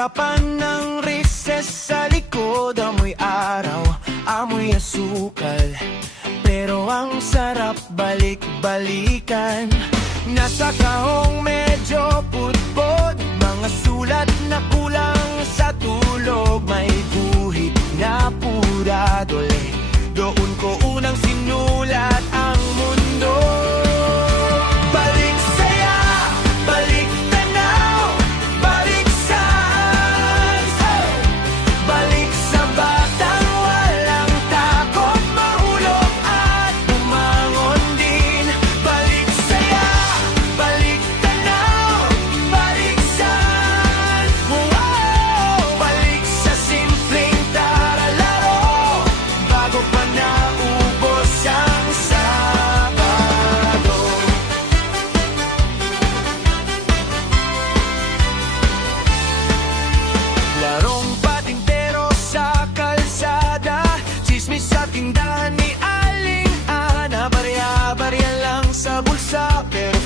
Usapan ng recess sa likod, amoy araw, amoy asukal. Pero ang sarap balik-balikan. Nasa kahong medyo putpod, mga sulat na kulang sa tulog. May guhit na pura dole, doon ko unang sinulat ang mundo. Balik saya, balik tanaw, balik sans, balik sa batang walang takot mahulog at bumangon din. Balik saya, balik tanaw, balik sans, balik sa simpleng taralaro, bago pa naubos ang Sabado. Larong patintero sa kalsada, chismis sa tindahan ni Aling Ana. Barya-barya lang sa bulsa, pero